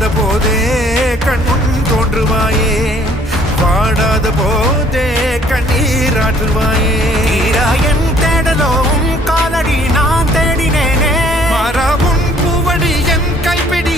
வாடாத போதே கண்முன் தோன்றுவாயே, வாடாத போதே கண்ணீராற்றுவாயே. என் தேடலும் காலடி நான் தேடினேனே, மாறாவும் பூவடி என் கைப்பிடி